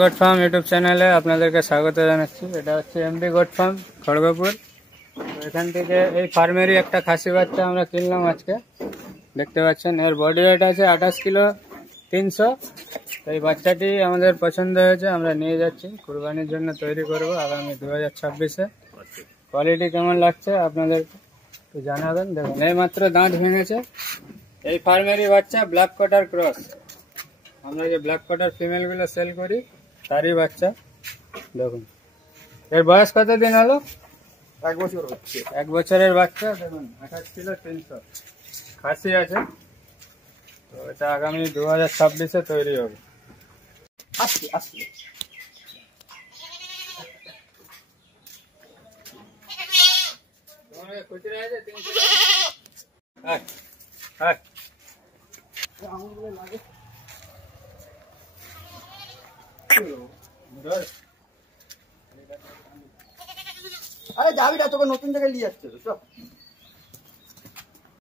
Goat farm YouTube চ্যানেলে আপনাদেরকে স্বাগত জানাচ্ছি। এটা হচ্ছে এমবি গোট ফার্ম খড়গপুর। তো এখান থেকে এই ফার্মেরই একটা খাসি বাচ্চা আমরা কিনলাম আজকে। দেখতে পাচ্ছেন এর বডি ওয়েট আছে 28 কিলো 300। তো এই বাচ্চাটি আমাদের পছন্দ হয়েছে, আমরা নিয়ে যাচ্ছি, কুরবানির জন্য তৈরি করব আগামী 2026-এ। কোয়ালিটি কেমন লাগছে আপনাদের তো জানাবেন। দেখুন এই মাত্র দাঁত ভেঙেছে। এই ফার্মেরই বাচ্চা, ব্ল্যাক কোটার ক্রস। আমরা যে ব্ল্যাক কোটার ফিমেলগুলো সেল করি তারই বাচ্চা। দেখুন এর বয়স কত দিন হলো? 1 বছর হচ্ছে। 1 বছরের বাচ্চা। দেখুন 28 কিলো 300 খাসি আছে। তো এটা আগামী 2026-এ তৈরি হবে। আসছে আসছে খুচরা আছে 300। হ্যাঁ হ্যাঁ আঙুলগুলো লাগে। আরে যাবি না, তোকে নতুন জায়গায় নিয়ে যাচ্ছে তো।